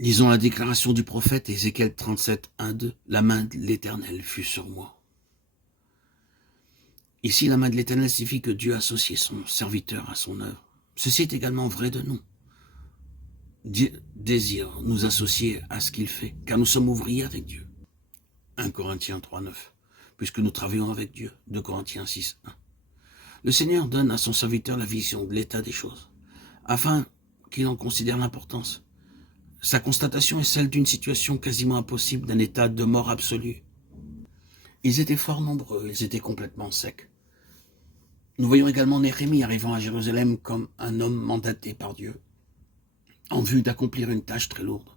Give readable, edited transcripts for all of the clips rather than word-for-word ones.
Lisons la déclaration du prophète, Ézéchiel 37, 1-2. La main de l'Éternel fut sur moi. Ici, la main de l'Éternel signifie que Dieu a associé son serviteur à son œuvre. Ceci est également vrai de nous. Dieu désire nous associer à ce qu'il fait, car nous sommes ouvriers avec Dieu. 1 Corinthiens 3, 9. Puisque nous travaillons avec Dieu. 2 Corinthiens 6, 1. Le Seigneur donne à son serviteur la vision de l'état des choses, afin qu'il en considère l'importance. Sa constatation est celle d'une situation quasiment impossible, d'un état de mort absolue. Ils étaient fort nombreux, ils étaient complètement secs. Nous voyons également Néhémie arrivant à Jérusalem comme un homme mandaté par Dieu, en vue d'accomplir une tâche très lourde.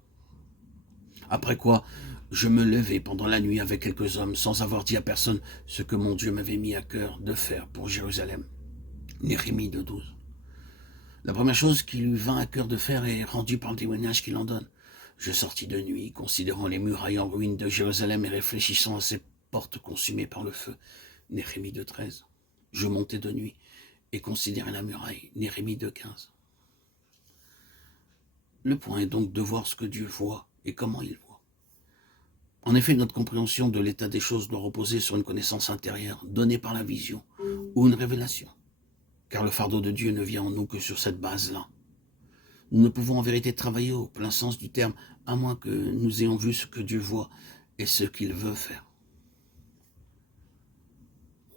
Après quoi, je me levai pendant la nuit avec quelques hommes, sans avoir dit à personne ce que mon Dieu m'avait mis à cœur de faire pour Jérusalem. Néhémie 2,12. La première chose qui lui vint à cœur de faire est rendue par le témoignage qu'il en donne. Je sortis de nuit, considérant les murailles en ruine de Jérusalem et réfléchissant à ces portes consumées par le feu. Néhémie 2,13. Je montai de nuit et considérai la muraille. Néhémie 2,15. Le point est donc de voir ce que Dieu voit et comment il voit. En effet, notre compréhension de l'état des choses doit reposer sur une connaissance intérieure donnée par la vision ou une révélation. Car le fardeau de Dieu ne vient en nous que sur cette base-là. Nous ne pouvons en vérité travailler au plein sens du terme, à moins que nous ayons vu ce que Dieu voit et ce qu'il veut faire.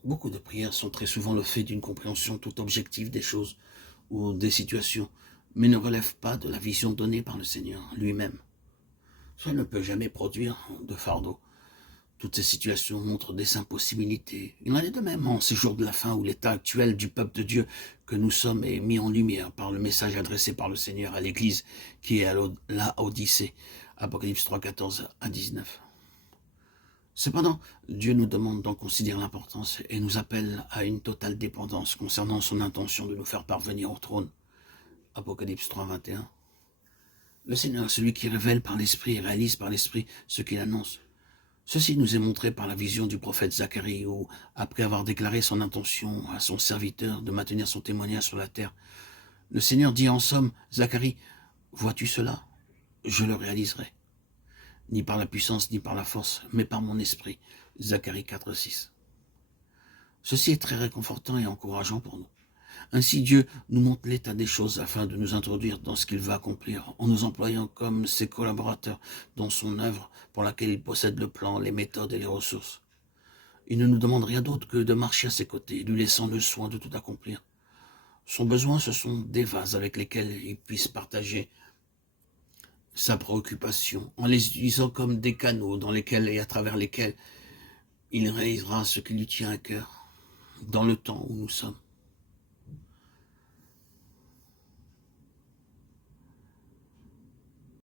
Beaucoup de prières sont très souvent le fait d'une compréhension toute objective des choses ou des situations, mais ne relèvent pas de la vision donnée par le Seigneur lui-même. Cela ne peut jamais produire de fardeau. Toutes ces situations montrent des impossibilités. Il en est de même en ces jours de la fin où l'état actuel du peuple de Dieu que nous sommes est mis en lumière par le message adressé par le Seigneur à l'Église qui est à la Odyssée. Apocalypse 3, 14 à 19. Cependant, Dieu nous demande d'en considérer l'importance et nous appelle à une totale dépendance concernant son intention de nous faire parvenir au trône. Apocalypse 3, 21. Le Seigneur est celui qui révèle par l'Esprit et réalise par l'Esprit ce qu'il annonce. Ceci nous est montré par la vision du prophète Zacharie où, après avoir déclaré son intention à son serviteur de maintenir son témoignage sur la terre, le Seigneur dit en somme, Zacharie, vois-tu cela? Je le réaliserai. Ni par la puissance, ni par la force, mais par mon esprit. Zacharie 4, 6. Ceci est très réconfortant et encourageant pour nous. Ainsi Dieu nous montre l'état des choses afin de nous introduire dans ce qu'il va accomplir, en nous employant comme ses collaborateurs dans son œuvre pour laquelle il possède le plan, les méthodes et les ressources. Il ne nous demande rien d'autre que de marcher à ses côtés, lui laissant le soin de tout accomplir. Son besoin, ce sont des vases avec lesquels il puisse partager sa préoccupation, en les utilisant comme des canaux dans lesquels et à travers lesquels il réalisera ce qui lui tient à cœur, dans le temps où nous sommes.